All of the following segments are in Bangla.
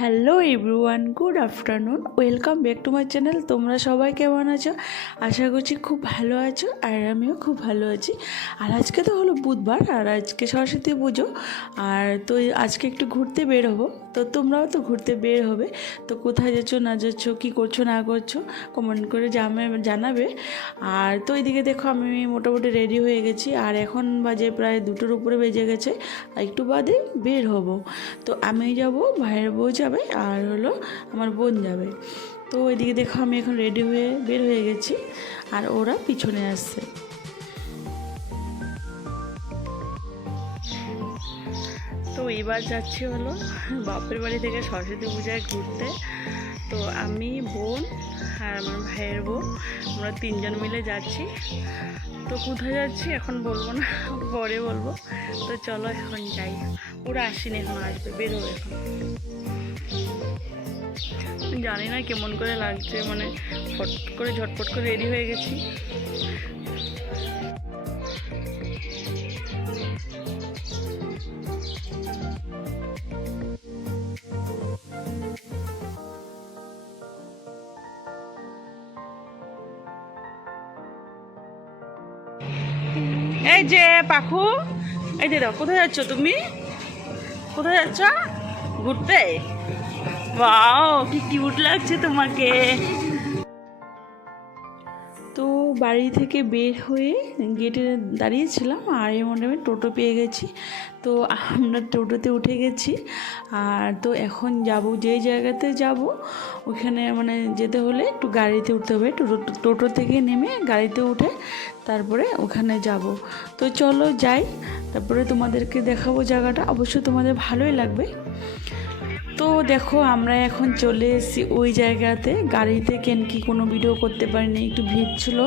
Hello everyone, good afternoon, welcome back to my channel. তোমরা সবাই কেমন আছো? আশা করছি খুব ভালো আছো, আর আমিও খুব ভালো আছি। আর আজকে তো হলো বুধবার, আর আজকে সরস্বতী পুজো। আর তো আজকে একটু ঘুরতে বের হবো, তো তোমরাও তো ঘুরতে বের হবে। তো কোথায় যাচ্ছো না যাচ্ছো, কী করছো না করছো, কমেন্ট করে জানাবে। আর তো এদিকে দেখো আমি মোটামুটি রেডি হয়ে গেছি, আর এখন বাজে প্রায় 2টোর উপরে বেজে গেছে। আর একটু বাদে বের হব। তো আমি যাব, ভাইয়ের বউ যাবে, আর হলো আমার বোন যাবে। তো এদিকে দেখো আমি এখন রেডি হয়ে বের হয়ে গেছি, আর ওরা পিছনে আসছে। তো এবার যাচ্ছি হলো বাপের বাড়ি থেকে সরস্বতী পূজায় ঘুরতে। তো আমি, বোন আর আমার ভাইয়ের বউ, আমরা 3জন মিলে যাচ্ছি। তো কোথায় যাচ্ছি এখন বলবো না, পরে বলবো। তো চলো এখন যাই। ওরা আসেনি, এখন আসবে, বেরোবে এখন। জানি না কেমন করে লাগছে, মানে ঝটপট করে রেডি হয়ে গেছি। এই যে পাখু, এই যে দাও, কোথায় যাচ্ছ তুমি? কোথায় যাচ্ছ? ঘুরতে? ওয়াও, কি কিউট লাগছে তোমাকে। তো বাড়ি থেকে বের হয়ে গেটে দাঁড়িয়েছিলাম, আর এর মধ্যে আমি টোটো পেয়ে গেছি। তো আমরা টোটোতে উঠে গেছি। আর তো এখন যাব, যেই জায়গাতে যাব ওখানে মানে যেতে হলে একটু গাড়িতে উঠতে হবে। টোটো থেকে নেমে গাড়িতে উঠে তারপরে ওখানে যাব। তো চলো যাই, তারপরে তোমাদেরকে দেখাবো জায়গাটা, অবশ্যই তোমাদের ভালোই লাগবে। তো দেখো আমরা এখন চলে এসেছি ওই জায়গাতে। গাড়িতে কি কোনো ভিডিও করতে পারিনি, একটু ভিড় ছিল,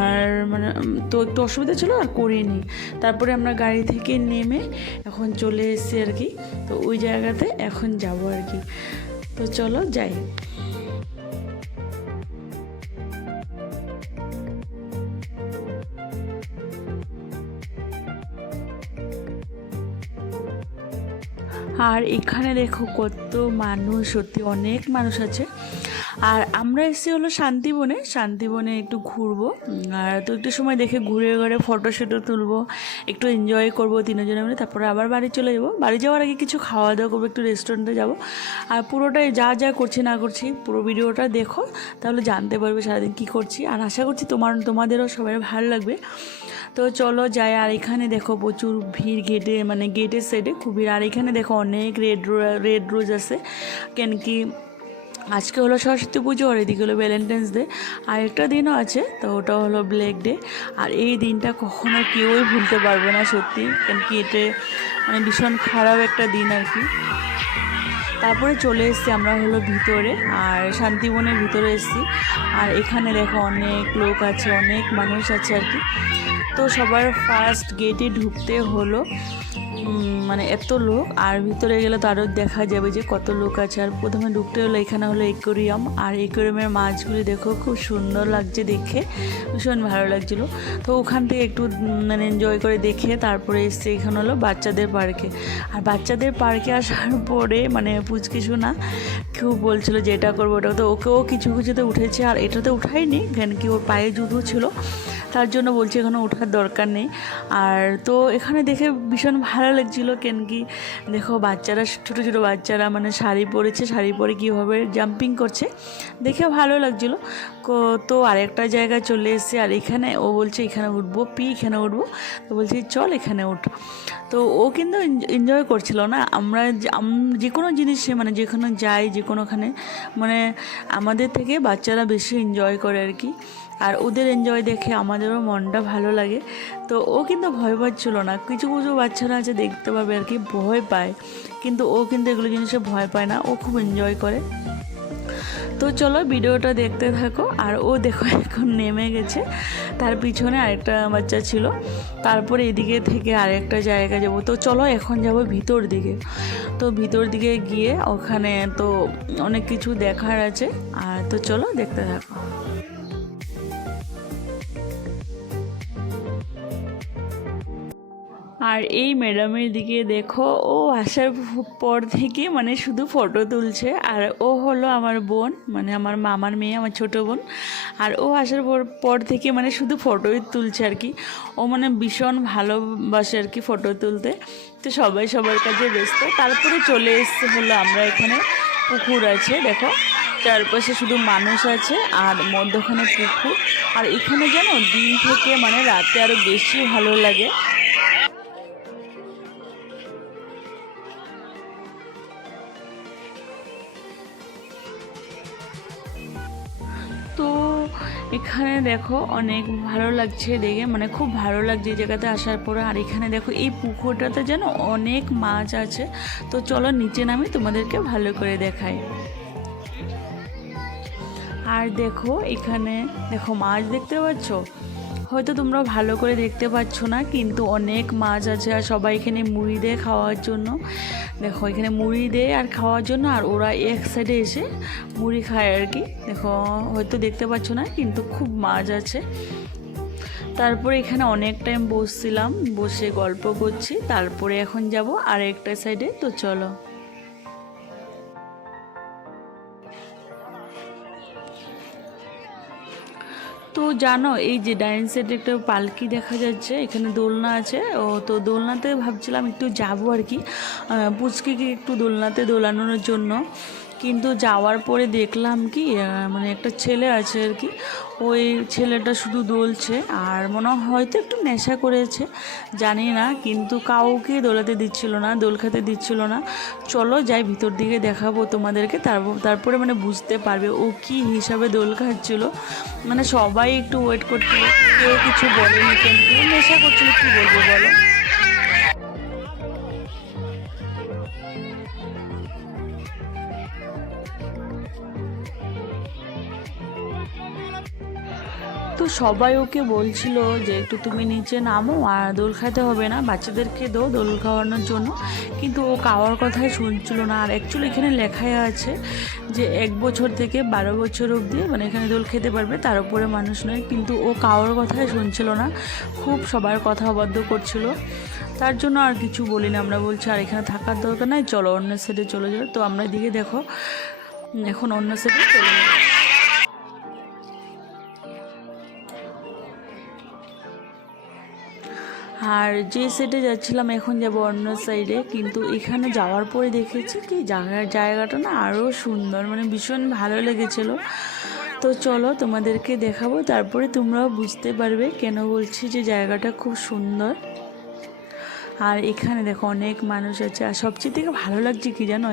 আর মানে তো একটু অসুবিধা ছিল, আর করিনি। তারপরে আমরা গাড়ি থেকে নেমে এখন চলে এসেছি আর কি। তো ওই জায়গাতে এখন যাব আর কি। তো চলো যাই। আর এখানে দেখো কত মানুষ, সত্যি অনেক মানুষ আছে। আর আমরা এসেছি হলো শান্তিবনে একটু ঘুরবো। আর তো একটু সময় দেখে ঘুরে ঘুরে ফটোশ্যুটও তুলবো, একটু এনজয় করবো 3জনে মিলে। তারপরে আবার বাড়ি চলে যাবো। বাড়ি যাওয়ার আগে কিছু খাওয়া দাওয়া করবো, একটু রেস্টুরেন্টে যাব। আর পুরোটাই যা যা করছি না করছি, পুরো ভিডিওটা দেখো, তাহলে জানতে পারবে সারাদিন কী করছি। আর আশা করছি তোমাদেরও সবাই ভালো লাগবে। তো চলো যাই। আর এখানে দেখো প্রচুর ভিড়, গেটের সাইডে খুব ভিড়। আর এখানে দেখো অনেক রেড রোজ আছে, কেন কি আজকে হলো সরস্বতী পুজো, আর এদিকে হলো ভ্যালেন্টাইন্স ডে। আর একটা দিনও আছে, তো ওটা হলো ব্ল্যাক ডে। আর এই দিনটা কখনো কেউই ভুলতে পারবে না সত্যি, কেন কি এটা মানে ভীষণ খারাপ একটা দিন আর কি। তারপরে চলে এসেছি আমরা হলো ভিতরে, আর শান্তিবনের ভিতরে এসেছি। আর এখানে দেখো অনেক লোক আছে, অনেক মানুষ আছে আর কি। তো সবার ফার্স্ট গেটে ঢুকতে হলো মানে এত লোক, আর ভিতরে গেলে তো আরও দেখা যাবে যে কত লোক আছে। আর প্রথমে ঢুকতে হলো, এখানে হলো অ্যাকোয়ারিয়াম। আর অ্যাকোয়ারিয়ামের মাছগুলি দেখো খুব সুন্দর লাগছে দেখে, ভীষণ ভালো লাগছিলো। তো ওখান থেকে একটু মানে এনজয় করে দেখে তারপরে এসছে এখানে হলো বাচ্চাদের পার্কে। আর বাচ্চাদের পার্কে আসার পরে মানে পুচকিশু না খুব বলছিল যে এটা করবো ওটা, তো ওকেও কিছু কিছুতে উঠেছে, আর এটাতে উঠাইনি কেন কি ওর পায়ে জুতো ছিল, তার জন্য বলছি এখানে ওঠার দরকার নেই। আর তো এখানে দেখে ভীষণ ভালো লাগছিলো, কেন কি দেখো বাচ্চারা, ছোটো ছোটো বাচ্চারা মানে শাড়ি পরেছে, শাড়ি পরে কীভাবে জাম্পিং করছে দেখে ভালো লাগছিলো। তো আরেকটা জায়গায় চলে এসেছি, আর এখানে ও বলছে এখানে উঠবো, এখানে উঠবো। তো বলছি চল এখানে উঠ। তো ও কিন্তু এনজয় করছিল না। আমরা যে কোনো জিনিসে মানে যেখানে যাই, যে কোনোখানে মানে আমাদের থেকে বাচ্চারা বেশি এনজয় করে আর কি। আর ওদের এনজয় দেখে আমাদেরও মনটা ভালো লাগে। তো ও কিন্তু ভয় পাচ্ছিল না। কিছু কিছু বাচ্চারা আছে দেখতে পাবে আর কি ভয় পায়, কিন্তু ও কিন্তু এগুলো জিনিসে ভয় পায় না, ও খুব এনজয় করে। তো চলো ভিডিওটা দেখতে থাকো। আর ও দেখো এখন নেমে গেছে, তার পিছনে আরেকটা বাচ্চা ছিল। তারপরে এদিকে থেকে আরেকটা জায়গা যাবো। তো চলো এখন যাব ভিতর দিকে। তো ভিতর দিকে গিয়ে ওখানে তো অনেক কিছু দেখার আছে। আর তো চলো দেখতে থাকো। আর এই ম্যাডামের দিকে দেখো, ও আসার পর থেকে মানে শুধু ফটো তুলছে। আর ও হলো আমার বোন, মানে আমার মামার মেয়ে, আমার ছোটো বোন। আর ও আসার পর থেকে মানে শুধু ফটোই তুলছে আর কি। ও মানে ভীষণ ভালোবাসে আর কি ফটো তুলতে। তো সবাই সবার কাছে ব্যস্ত। তারপরে চলে এসছে হলো আমরা এখানে পুকুর আছে দেখো, চারপাশে শুধু মানুষ আছে আর মধ্যখানে পুকুর। আর এখানে যেন দিন থেকে মানে রাতে আরও বেশি ভালো লাগে। তো এখানে দেখো অনেক ভালো লাগছে দেখে, মানে খুব ভালো লাগছে এই জায়গাতে আসার পরে। আর এখানে দেখো এই পুকুরটাতে যেন অনেক মাছ আছে। তো চলো নিচে নামি তোমাদেরকে ভালো করে দেখাই। আর দেখো এখানে দেখো মাছ দেখতে পাচ্ছ, হয়তো তোমরা ভালো করে দেখতে পাচ্ছ না, কিন্তু অনেক মাছ আছে। আর সবাই এখানে মুড়ি দেয় খাওয়ার জন্য। দেখো এখানে মুড়ি দেয় আর খাওয়ার জন্য, আর ওরা এক সাইডে এসে মুড়ি খায় আর কি। দেখো হয়তো দেখতে পাচ্ছ না, কিন্তু খুব মাছ আছে। তারপরে এখানে অনেক টাইম বসছিলাম, বসে গল্প করছি। তারপরে এখন যাব আর একটা সাইডে। তো চলো। তো জানো এই যে ডাইনিং সেটে একটা পালকি দেখা যাচ্ছে, এখানে দোলনা আছে। ও তো দোলনাতে ভাবছিলাম একটু যাবো আর কি, পুচকিকে একটু দোলনাতে দোলানোর জন্য। কিন্তু যাওয়ার পরে দেখলাম কি মানে একটা ছেলে আছে আর কি, ওই ছেলেটা শুধু দোলছে। আর মনে হয়তো একটু নেশা করেছে, জানি না, কিন্তু কাউকে দোলাতে দিচ্ছিল না, দোল খেতে দিচ্ছিল না। চলো যাই ভিতর দিকে দেখাবো তোমাদেরকে, তারপরে মানে বুঝতে পারবে ও কি হিসাবে দোল খাচ্ছিল। মানে সবাই একটু ওয়েট করছিল, কেউ কিছু বলেনি, কিন্তু নেশা করছিল, কী বলবো বলো। তো সবাই ওকে বলছিল যে একটু তুমি নিচে নামো, আর দোল খাইতে হবে না, বাচ্চাদেরকে দো দোল খাওয়ানোর জন্য। কিন্তু ও খাওয়ার কথাই শুনছিল না। আর অ্যাকচুয়ালি এখানে লেখাই আছে যে 1 বছর থেকে 12 বছর অবধি মানে এখানে দোল খেতে পারবে, তার উপরে মানুষ নয়। কিন্তু ও খাওয়ার কথাই শুনছিল না, খুব সবার কথা অবাধ্য করছিল। তার জন্য আর কিছু বলি না, আমরা বলছি আর এখানে থাকার দরকার নাই, চলো অন্য সাইডে চলে যাও। তো আমরা এদিকে দেখো এখন অন্য সাইডে চলে যাবো। আর যে সাইডে যাচ্ছিলাম এখন যাব অন্য সাইডে, কিন্তু এখানে যাওয়ার পরে দেখেছি কি জায়গাটা না আরও সুন্দর, মানে ভীষণ ভালো লেগেছিলো। তো চলো তোমাদেরকে দেখাবো, তারপরে তোমরাও বুঝতে পারবে কেন বলছি যে জায়গাটা খুব সুন্দর। আর এখানে দেখো অনেক মানুষ আছে। আর সবচেয়ে থেকে ভালো লাগছে কি জানো,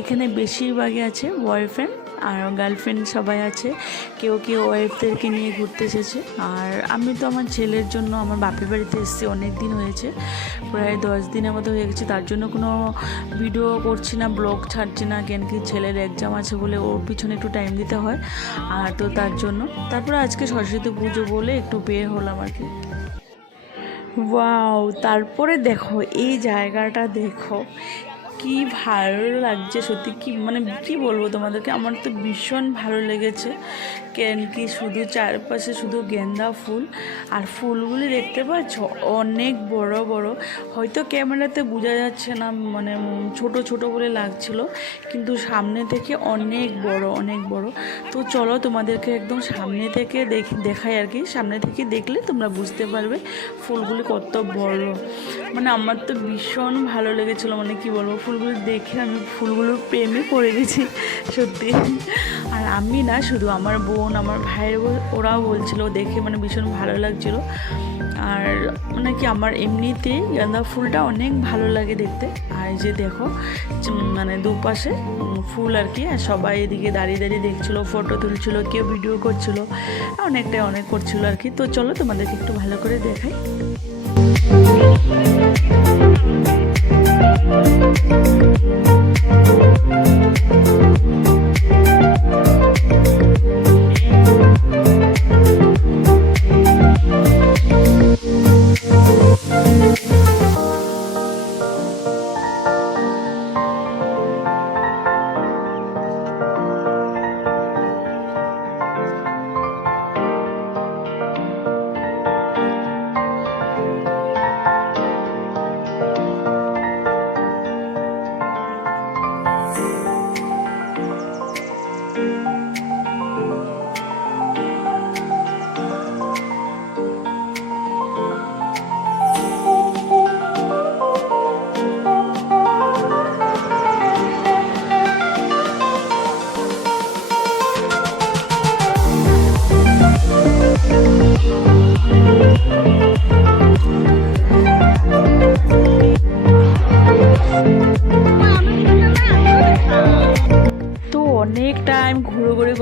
এখানে বেশিরভাগই আছে বয়ফ্রেন্ড আর গার্লফ্রেন্ড, সবাই আছে। কেউ কেউ ওয়াইফদেরকে নিয়ে ঘুরতে এসেছে। আর আমি তো আমার ছেলের জন্য আমার বাপের বাড়িতে এসেছি, অনেক দিন হয়েছে, প্রায় 10 দিনের মতো হয়ে গেছে। তার জন্য কোনো ভিডিও করছি না, ব্লগ ছাড়ছি না, কেন কি ছেলের এক্সাম আছে বলে ওর পিছনে একটু টাইম দিতে হয়। আর তো তার জন্য তারপরে আজকে সরস্বতী পুজো বলে একটু বের হলাম আর কি। ওয়াও, তারপরে দেখো এই জায়গাটা দেখো, কি ভালো লাগছে সত্যি। কি মানে কি বলবো তোমাদেরকে, আমার তো ভীষণ ভালো লেগেছে। কেন কি শুধু চারপাশে শুধু গেন্দা ফুল, আর ফুলগুলি দেখতে পাচ্ছ অনেক বড় বড়। হয়তো ক্যামেরাতে বোঝা যাচ্ছে না, মানে ছোট ছোট বলে লাগছিল, কিন্তু সামনে থেকে অনেক বড় অনেক বড়। তো চলো তোমাদেরকে একদম সামনে থেকে দেখাই আর কি, সামনে থেকে দেখলে তোমরা বুঝতে পারবে ফুলগুলি কত বড়। মানে আমার তো ভীষণ ভালো লেগেছিলো, মানে কি বলবো, ফুলগুলো দেখে আমি ফুলগুলোর প্রেমে পড়ে গেছি সত্যি। আর আমি না, শুধু আমার বোন, আমার ভাইয়ের ওরাও বলছিল দেখে মানে ভীষণ ভালো লাগছিলো। আর মানে কি আমার এমনিতেই গাঁদা ফুলটা অনেক ভালো লাগে দেখতে। আর এই যে দেখো মানে দুপাশে ফুল আর কি, আর সবাই এদিকে দাঁড়িয়ে দাঁড়িয়ে দেখছিলো, ফটো তুলছিলো, কেউ ভিডিও করছিলো, অনেক করছিলো আর কি। তো চলো তোমাদেরকে একটু ভালো করে দেখাই।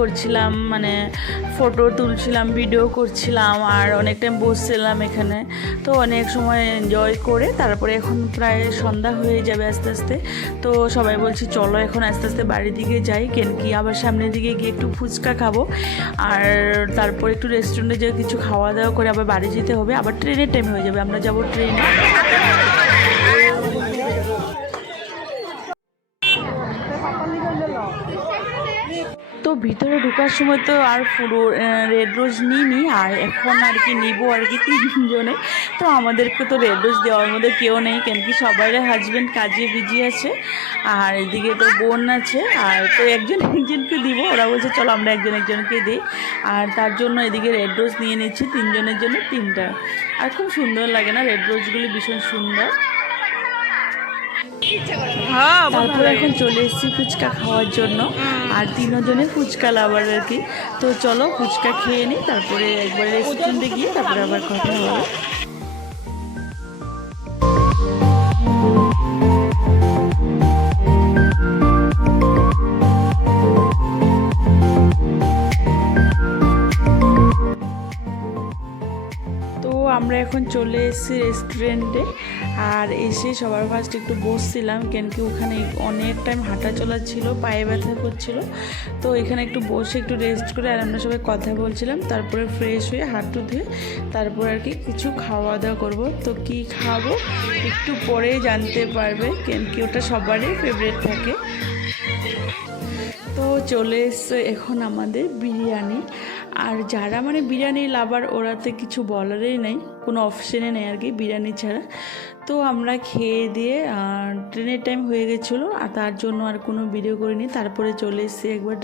করছিলাম, মানে ফটো তুলছিলাম, ভিডিও করছিলাম, আর অনেক টাইম বসছিলাম এখানে। তো অনেক সময় এনজয় করে তারপরে এখন প্রায় সন্ধ্যা হয়ে যাবে আস্তে আস্তে। তো সবাই বলছি চলো এখন আস্তে আস্তে বাড়ির দিকে যাই, কেন কি আবার সামনের দিকে গিয়ে একটু ফুচকা খাবো, আর তারপর একটু রেস্টুরেন্টে যেয়ে কিছু খাওয়া দাওয়া করে আবার বাড়ি যেতে হবে, আবার ট্রেনের টাইম হয়ে যাবে, আমরা যাবো ট্রেনে। তো ভিতরে ঢোকার সময় তো আর পুরো রেড রোজ নিইনি, আর এখন আর কি নিব আর কি 3 জনে। তো আমাদেরকে তো রেড রোজ দেওয়ার মধ্যে কেউ নেই, কেন কি সবাই হাজব্যান্ড কাজে বিজি আছে, আর এদিকে তো বোন আছে, আর তো একজনকে দিব। ওরা বলছে চলো আমরা একজনকে দিই, আর তার জন্য এদিকে রেড রোজ নিয়ে নিচ্ছি 3 জনের জন্য 3টা। আর খুব সুন্দর লাগে না, রেড রোজগুলি ভীষণ সুন্দর। তারপরে এখন চলে এসেছি ফুচকা খাওয়ার জন্য, আর 3জনের ফুচকা লাভার আর কি। তো চলো ফুচকা খেয়ে নিই, তারপরে একবার রেস্টুরেন্টে গিয়ে তারপরে আবার কথা হবে। আমরা এখন চলে এসেছি রেস্টুরেন্টে, আর এসে সবার ফার্স্ট একটু বসছিলাম, কেন কি ওখানে অনেক টাইম হাঁটা চলা ছিল, পায়ে ব্যথা করছিল। তো এখানে একটু বসে একটু রেস্ট করে আর আমরা সবাই কথা বলছিলাম, তারপরে ফ্রেশ হয়ে হাঁটু ধুয়ে তারপর আর কি কিছু খাওয়া দাওয়া করবো। তো কি খাবো একটু পরে জানতে পারবে, কেন কি ওটা সবারই ফেভারিট থাকে। তো চলে এসছে এখন আমাদের বিরিয়ানি, আর যারা মানে বিরিয়ানি লাভার ওরাতে কিছু বলারই নেই, কোনো অপশানে নেই আর কি বিরিয়ানি ছাড়া। তো আমরা খেয়ে দিয়ে ট্রেনের টাইম হয়ে গেছিলো, আর তার জন্য আর কোনো ভিডিও করিনি। তারপরে চলে এসেছি একবার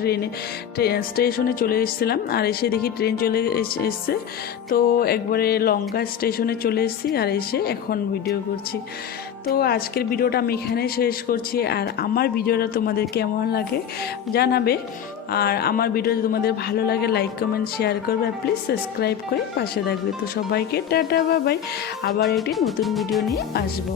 স্টেশনে চলে এসেছিলাম, আর এসে দেখি ট্রেন চলে এসছে। তো একবারে লঙ্কা স্টেশনে চলে এসেছি, আর এসে এখন ভিডিও করছি। তো আজকের ভিডিওটা আমি এখানে শেষ করছি, আর আমার ভিডিওটা তোমাদের কেমন লাগে জানাবে, আর আমার ভিডিও যদি তোমাদের ভালো লাগে লাইক কমেন্ট শেয়ার করবে, আর প্লিজ সাবস্ক্রাইব করে পাশে থাকবে। তো সবাইকে টাটা বাই বাই, আবার একটি নতুন ভিডিও নিয়ে আসবো।